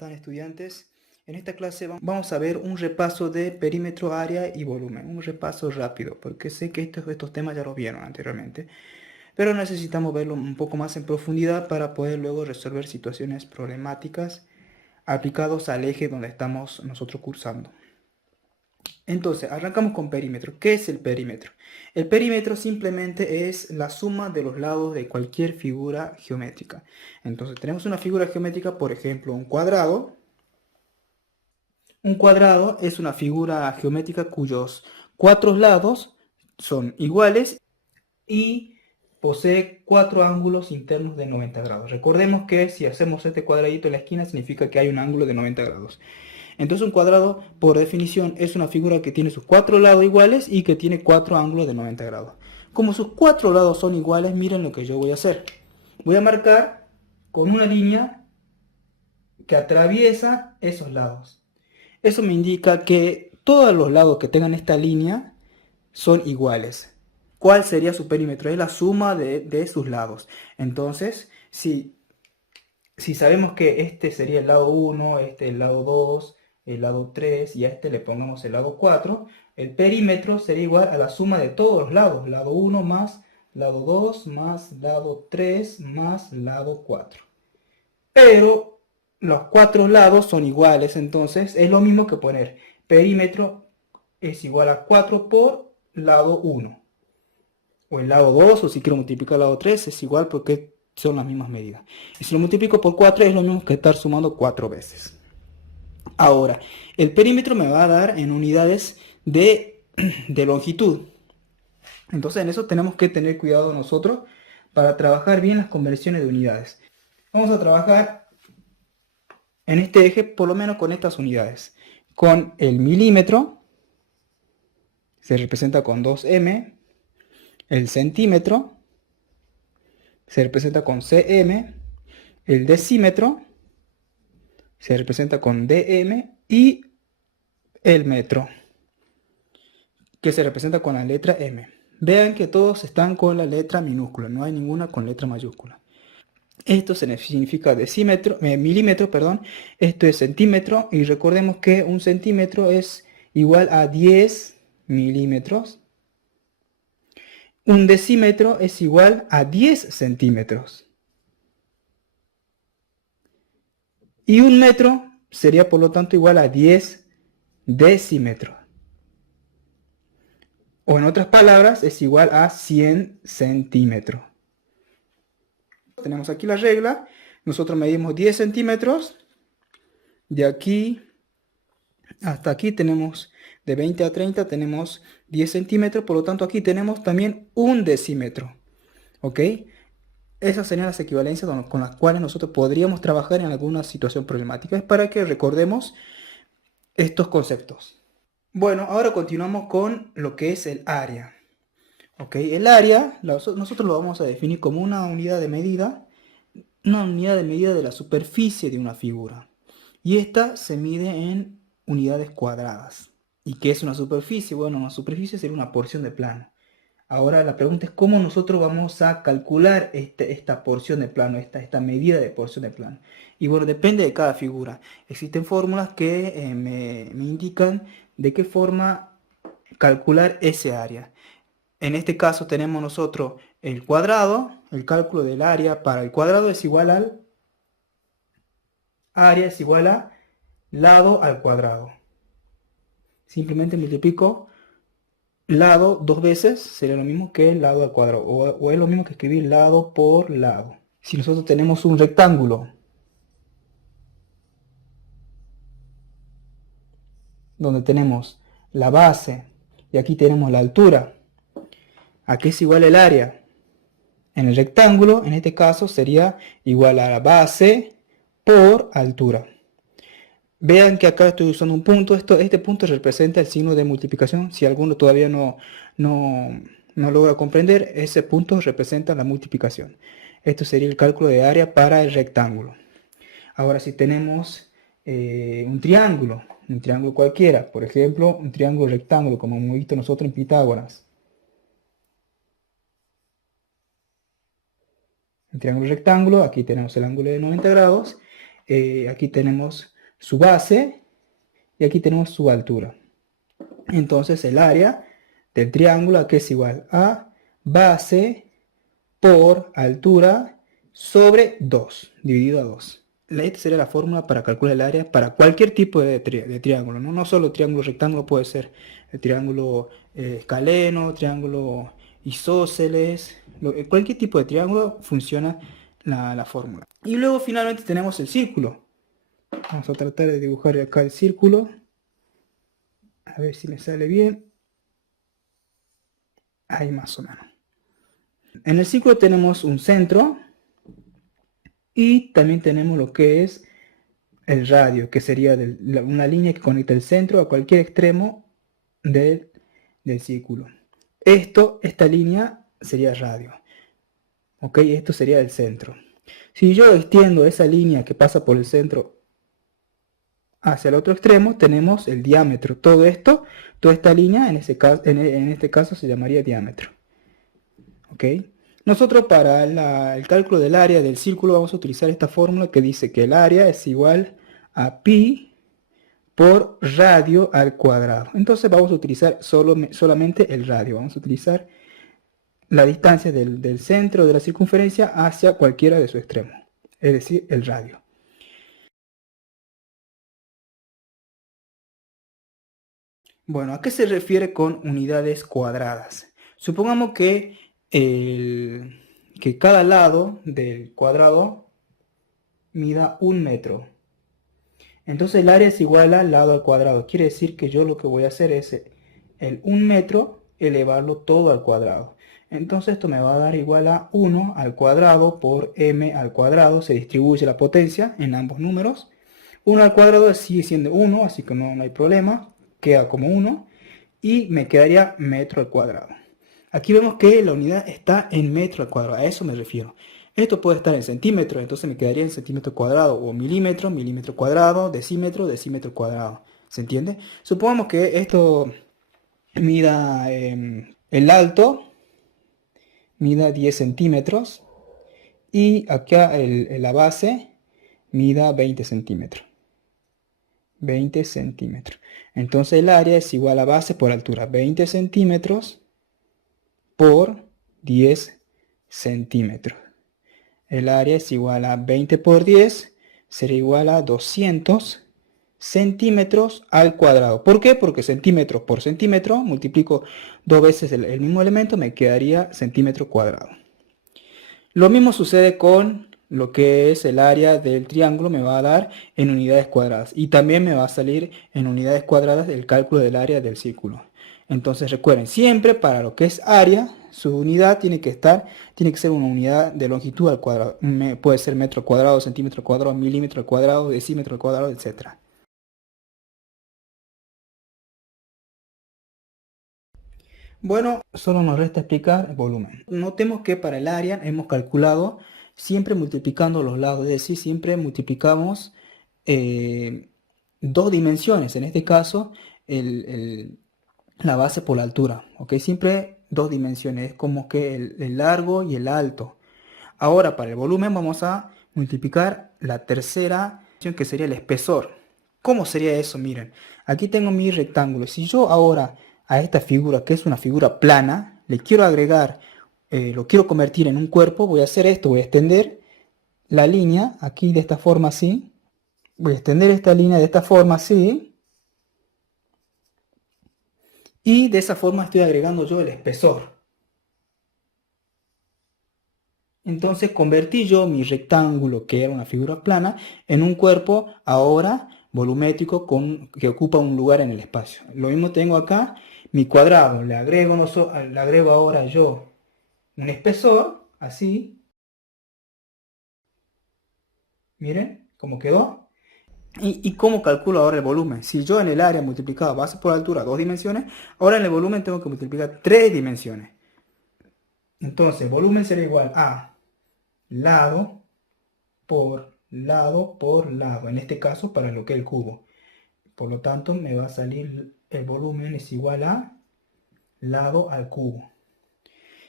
están, estudiantes? En esta clase vamos a ver un repaso de perímetro, área y volumen. Un repaso rápido, porque sé que estos temas ya los vieron anteriormente. Pero necesitamos verlo un poco más en profundidad para poder luego resolver situaciones problemáticas aplicados al eje donde estamos nosotros cursando. Entonces, arrancamos con perímetro. ¿Qué es el perímetro? El perímetro simplemente es la suma de los lados de cualquier figura geométrica. Entonces, tenemos una figura geométrica, por ejemplo, un cuadrado. Un cuadrado es una figura geométrica cuyos 4 lados son iguales y posee 4 ángulos internos de 90 grados. Recordemos que si hacemos este cuadradito en la esquina significa que hay un ángulo de 90 grados. Entonces un cuadrado, por definición, es una figura que tiene sus 4 lados iguales y que tiene 4 ángulos de 90 grados. Como sus 4 lados son iguales, miren lo que yo voy a hacer. Voy a marcar con una línea que atraviesa esos lados. Eso me indica que todos los lados que tengan esta línea son iguales. ¿Cuál sería su perímetro? Es la suma de sus lados. Entonces, si sabemos que este sería el lado 1, este el lado 2, el lado 3 y a este le pongamos el lado 4, el perímetro sería igual a la suma de todos los lados. Lado 1 más lado 2 más lado 3 más lado 4. Pero los 4 lados son iguales, entonces es lo mismo que poner perímetro es igual a 4 por lado 1. O el lado 2, o si quiero multiplicar el lado 3, es igual porque son las mismas medidas. Y si lo multiplico por 4 es lo mismo que estar sumando 4 veces. Ahora, el perímetro me va a dar en unidades de longitud. Entonces en eso tenemos que tener cuidado nosotros para trabajar bien las conversiones de unidades. Vamos a trabajar en este eje por lo menos con estas unidades. Con el milímetro, se representa con 2m. El centímetro se representa con cm. El decímetro se representa con dm. Y el metro, que se representa con la letra m. Vean que todos están con la letra minúscula, no hay ninguna con letra mayúscula. Esto significa decímetro, milímetro, perdón. Esto es centímetro y recordemos que un centímetro es igual a 10 milímetros. Un decímetro es igual a 10 centímetros. Y un metro sería por lo tanto igual a 10 decímetros. O en otras palabras es igual a 100 centímetros. Tenemos aquí la regla. Nosotros medimos 10 centímetros. De aquí hasta aquí tenemos de 20 a 30 tenemos 10 centímetros. Por lo tanto aquí tenemos también un decímetro. ¿Ok? Esas serían las equivalencias con las cuales nosotros podríamos trabajar en alguna situación problemática. Es para que recordemos estos conceptos. Bueno, ahora continuamos con lo que es el área. ¿Ok? El área nosotros lo vamos a definir como una unidad de medida de la superficie de una figura. Y esta se mide en unidades cuadradas. ¿Y qué es una superficie? Bueno, una superficie sería una porción de plano. Ahora la pregunta es cómo nosotros vamos a calcular esta porción de plano, esta medida de porción de plano. Y bueno, depende de cada figura. Existen fórmulas que me indican de qué forma calcular ese área. En este caso tenemos nosotros el cuadrado, el cálculo del área para el cuadrado es igual al área es igual a lado al cuadrado. Simplemente multiplico lado dos veces, sería lo mismo que lado al cuadrado, o es lo mismo que escribir lado por lado. Si nosotros tenemos un rectángulo donde tenemos la base y aquí tenemos la altura, ¿a qué es igual el área? En el rectángulo, en este caso, sería igual a la base por altura. Vean que acá estoy usando un punto. Este punto representa el signo de multiplicación. Si alguno todavía no logra comprender, ese punto representa la multiplicación. Esto sería el cálculo de área para el rectángulo. Ahora si tenemos un triángulo cualquiera, por ejemplo, un triángulo rectángulo, como hemos visto nosotros en Pitágoras. Un triángulo rectángulo, aquí tenemos el ángulo de 90 grados. aquí tenemos su base y aquí tenemos su altura. Entonces el área del triángulo aquí es igual a base por altura sobre 2, dividido a 2. Esta sería la fórmula para calcular el área para cualquier tipo de triángulo, ¿no? No solo triángulo rectángulo, puede ser el triángulo escaleno, triángulo isósceles, cualquier tipo de triángulo funciona la fórmula. Y luego finalmente tenemos el círculo. Vamos a tratar de dibujar acá el círculo. A ver si me sale bien. Ahí más o menos. En el círculo tenemos un centro y también tenemos lo que es el radio, que sería una línea que conecta el centro a cualquier extremo del círculo. Esta línea sería radio. Ok, esto sería el centro. Si yo extiendo esa línea que pasa por el centro hacia el otro extremo, tenemos el diámetro. Todo esto, toda esta línea, en este caso se llamaría diámetro. Ok. Nosotros para el cálculo del área del círculo vamos a utilizar esta fórmula que dice que el área es igual a pi por radio al cuadrado. Entonces vamos a utilizar solamente el radio. Vamos a utilizar la distancia del centro de la circunferencia hacia cualquiera de sus extremos, es decir, el radio. Bueno, ¿a qué se refiere con unidades cuadradas? Supongamos que cada lado del cuadrado mida 1 metro. Entonces el área es igual al lado al cuadrado. Quiere decir que yo lo que voy a hacer es el 1 metro elevarlo todo al cuadrado. Entonces esto me va a dar igual a 1 al cuadrado por m al cuadrado. Se distribuye la potencia en ambos números. 1 al cuadrado sigue siendo 1, así que no hay problema. Queda como 1. Y me quedaría metro al cuadrado. Aquí vemos que la unidad está en metro al cuadrado. A eso me refiero. Esto puede estar en centímetros, entonces me quedaría en centímetro cuadrado, o milímetro, milímetro cuadrado, decímetro, decímetro cuadrado. ¿Se entiende? Supongamos que esto mida el alto, mida 10 centímetros, y acá la base mida 20 centímetros. 20 centímetros. Entonces el área es igual a base por altura, 20 centímetros por 10 centímetros. El área es igual a 20 por 10, será igual a 200 centímetros al cuadrado. ¿Por qué? Porque centímetros por centímetro, multiplico dos veces el mismo elemento, me quedaría centímetro cuadrado. Lo mismo sucede con lo que es el área del triángulo, me va a dar en unidades cuadradas. Y también me va a salir en unidades cuadradas el cálculo del área del círculo. Entonces recuerden, siempre para lo que es área, su unidad tiene que ser una unidad de longitud al cuadrado. Puede ser metro cuadrado, centímetro cuadrado, milímetro al cuadrado, decímetro al cuadrado, etc. Bueno, solo nos resta explicar el volumen. Notemos que para el área hemos calculado siempre multiplicando los lados, es decir, siempre multiplicamos dos dimensiones, en este caso la base por la altura, ¿ok? Siempre dos dimensiones, es como que el largo y el alto. Ahora para el volumen vamos a multiplicar la tercera dimensión, que sería el espesor. ¿Cómo sería eso? Miren, aquí tengo mi rectángulo. Si yo ahora a esta figura, que es una figura plana, le quiero agregar, lo quiero convertir en un cuerpo, voy a hacer esto, voy a extender la línea aquí de esta forma así. Voy a extender esta línea de esta forma así. Y de esa forma estoy agregando yo el espesor. Entonces convertí yo mi rectángulo, que era una figura plana, en un cuerpo ahora volumétrico que ocupa un lugar en el espacio. Lo mismo tengo acá, mi cuadrado, le agrego ahora yo un espesor, así. Miren cómo quedó. ¿Y cómo calculo ahora el volumen? Si yo en el área multiplicaba base por altura 2 dimensiones, ahora en el volumen tengo que multiplicar 3 dimensiones. Entonces, volumen será igual a lado por lado por lado. En este caso, para lo que es el cubo. Por lo tanto, me va a salir el volumen es igual a lado al cubo.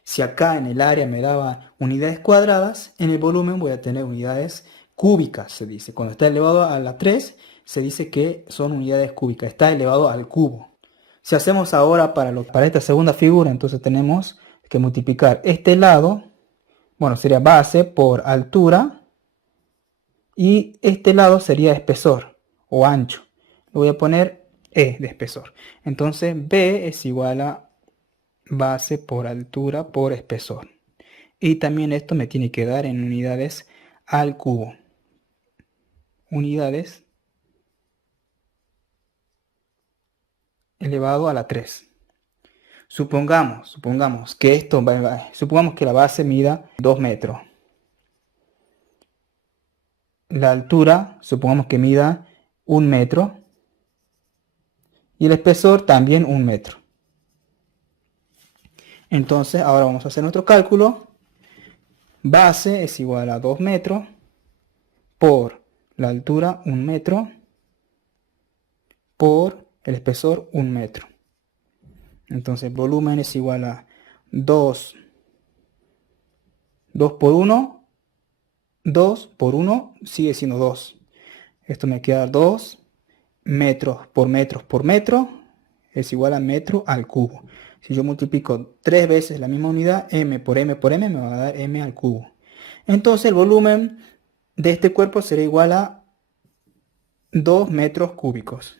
Si acá en el área me daba unidades cuadradas, en el volumen voy a tener unidades cúbicas, se dice. Cuando está elevado a la 3, se dice que son unidades cúbicas, está elevado al cubo. Si hacemos ahora para esta segunda figura, entonces tenemos que multiplicar este lado, bueno, sería base por altura, y este lado sería espesor o ancho. Le voy a poner E de espesor. Entonces B es igual a base por altura por espesor. Y también esto me tiene que dar en unidades al cubo. Unidades elevado a la 3. Supongamos que supongamos que la base mida 2 metros. La altura, supongamos que mida 1 metro. Y el espesor también 1 metro. Entonces ahora vamos a hacer nuestro cálculo. Base es igual a 2 metros por la altura 1 metro por el espesor 1 metro. Entonces volumen es igual a 2 por 1, 2 por 1 sigue siendo 2. Esto me queda 2 metros por metro es igual a metro al cubo. Si yo multiplico 3 veces la misma unidad, m por m por m me va a dar m al cubo. Entonces el volumen de este cuerpo será igual a 2 metros cúbicos.